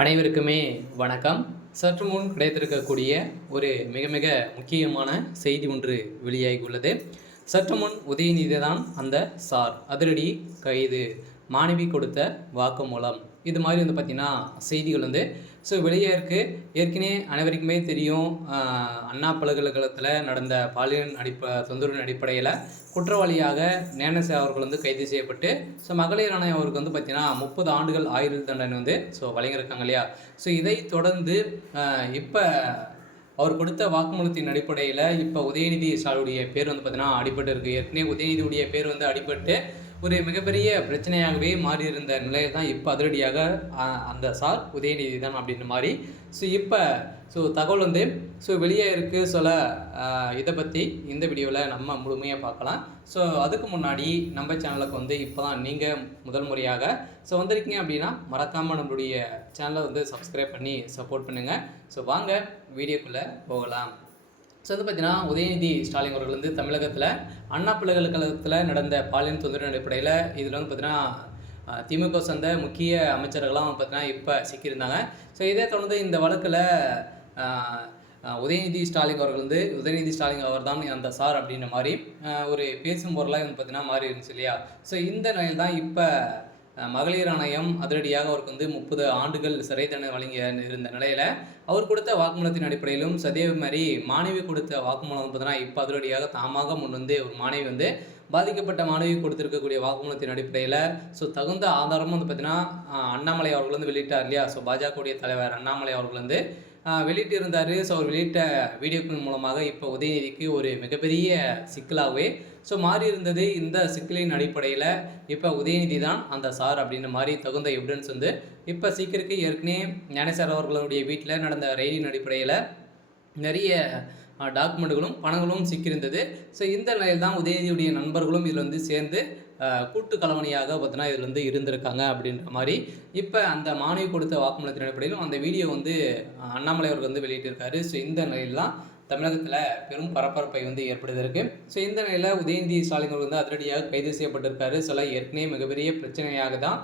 அனைவருக்குமே வணக்கம். சற்று முன் கிடைத்திருக்கக்கூடிய ஒரு மிக மிக முக்கியமான செய்தி ஒன்று வெளியாகியுள்ளது. சற்று முன் உதயநிதி தான் அந்த சார் அதிரடி கைது, மாணவி கொடுத்த வாக்குமூலம், இது மாதிரி பார்த்தீங்கன்னா செய்திகள் வெளியே இருக்குது. ஏற்கனவே அனைவருக்குமே தெரியும், அண்ணா பல்கலைக்கழகத்தில் நடந்த பாலியல் தொந்தரவின் அடிப்படையில் குற்றவாளியாக ஞானசே அவர்கள் கைது செய்யப்பட்டு மகளிர் ஆணையம் அவருக்கு பார்த்தீங்கன்னா 30 ஆண்டுகள் ஆயுள் தண்டனை வழங்கியிருக்காங்க இல்லையா. இதை தொடர்ந்து இப்போ அவர் கொடுத்த வாக்குமூலத்தின் அடிப்படையில் இப்போ உதயநிதி ஸ்டாலினுடைய பேர் பார்த்தீங்கன்னா அடிபட்டு இருக்குது. ஏற்கனவே உதயநிதியுடைய பேர் அடிபட்டு ஒரு மிகப்பெரிய பிரச்சனையாகவே மாறியிருந்த நிலையில் தான் இப்போ அதிரடியாக அந்த சார் உதயநிதி தான் அப்படின்ற மாதிரி இப்போ தகவல் வெளியே இருக்குது. இதை பற்றி இந்த வீடியோவில் நம்ம முழுமையாக பார்க்கலாம். அதுக்கு முன்னாடி நம்ம சேனலுக்கு இப்போ தான் நீங்கள் முதல் முறையாக வந்திருக்கீங்க அப்படின்னா மறக்காமல் நம்மளுடைய சேனலை சப்ஸ்கிரைப் பண்ணி சப்போர்ட் பண்ணுங்கள். வாங்க வீடியோக்குள்ளே போகலாம். பார்த்தீங்கன்னா உதயநிதி ஸ்டாலின் அவர்கள் தமிழகத்தில் அண்ணா பல்கலைக்கழகத்தில் நடந்த பாலியல் தொந்தரவு அடிப்படையில் இதில் பார்த்தீங்கன்னா திமுக சேர்ந்த முக்கிய அமைச்சர்கள்லாம் பார்த்தீங்கன்னா இப்போ சிக்கியிருந்தாங்க. இதே தொடர்ந்து இந்த வழக்கில் உதயநிதி ஸ்டாலின் அவர்கள் உதயநிதி ஸ்டாலின் அவர் தான் அந்த சார் அப்படின்ற மாதிரி ஒரு பேசும் பொருளாக பார்த்தீங்கன்னா மாறி இருந்துச்சு இல்லையா. இந்த நிலையில் தான் இப்போ மகளிர் ஆணையம் அதிரடியாக அவருக்கு 30 ஆண்டுகள் சிறை தண்டனை வழங்கி இருந்த நிலையில் அவர் கொடுத்த வாக்குமூலத்தின் அடிப்படையிலும் அதே மாதிரி மாணவி கொடுத்த வாக்குமூலம் பார்த்தீங்கன்னா இப்போ அதிரடியாக தாமாக முன் ஒரு மாணவி பாதிக்கப்பட்ட மாணவி கொடுத்திருக்கக்கூடிய வாக்குமூலத்தின் அடிப்படையில் தகுந்த ஆதாரமும் பார்த்தீங்கன்னா அண்ணாமலை அவர்கள் வெளியிட்டார் இல்லையா. பாஜகவுடைய தலைவர் அண்ணாமலை அவர்கள் வெளியிட்டிருந்தார். அவர் வெளியிட்ட வீடியோக்கள் மூலமாக இப்போ உதயநிதிக்கு ஒரு மிகப்பெரிய சிக்கலாகவே மாறி இருந்தது. இந்த சிக்கலின் அடிப்படையில் இப்போ உதயநிதி தான் அந்த சார் அப்படின்ற மாதிரி தகுந்த எவிடன்ஸ் இப்போ சீக்கிரக்கு ஏற்கனவே ஞானசார் அவர்களுடைய வீட்டில் நடந்த ரெய்டின் அடிப்படையில் நிறைய டாக்குமெண்ட்டுகளும் பணங்களும் சிக்கியிருந்தது. இந்த நிலையில் தான் உதயநிதியுடைய நண்பர்களும் இதில் சேர்ந்து கூட்டு கலவணியாக பார்த்தீங்கன்னா இதில் இருந்திருக்காங்க அப்படின்ற மாதிரி இப்போ அந்த மாணவி கொடுத்த வாக்குமூலத்தின் அடிப்படையிலும் அந்த வீடியோ அண்ணாமலை அவர்கள் வெளியிட்டிருக்காரு. இந்த நிலையில் தான் தமிழகத்தில் பெரும் பரபரப்பை ஏற்படுத்திருக்கு. இந்த நிலையில் உதயநிதி ஸ்டாலின் அவர்கள் அதிரடியாக கைது செய்யப்பட்டிருக்காரு. ஏற்கனவே மிகப்பெரிய பிரச்சனையாக தான்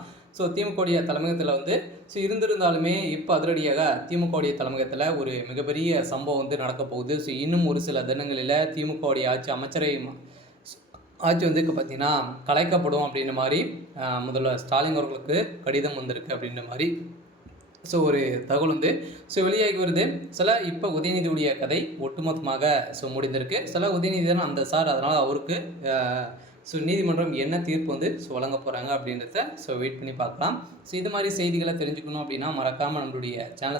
திமுகவுடைய தலைமையகத்தில் இருந்திருந்தாலுமே இப்போ அதிரடியாக திமுகவுடைய தலைமையகத்தில் ஒரு மிகப்பெரிய சம்பவம் நடக்க போகுது. இன்னும் ஒரு சில தினங்களில் திமுகவுடைய ஆட்சி அமைச்சரை ஆட்சி இப்போ பார்த்தீங்கன்னா கலைக்கப்படும் அப்படின்ற மாதிரி முதல்வர் ஸ்டாலின் அவர்களுக்கு கடிதம் வந்திருக்கு அப்படின்ற மாதிரி ஒரு தகவல் வெளியாகி வருது. இப்போ உதயநிதியுடைய கதை ஒட்டுமொத்தமாக முடிந்திருக்கு. உதயநிதி தான் அந்த சார், அதனால் அவருக்கு நீதிமன்றம் என்ன தீர்ப்பு வழங்க போகிறாங்க அப்படின்றத வெயிட் பண்ணி பார்க்கலாம். இது மாதிரி செய்திகளை தெரிஞ்சுக்கணும் அப்படின்னா மறக்காமல் நம்மளுடைய சேனல்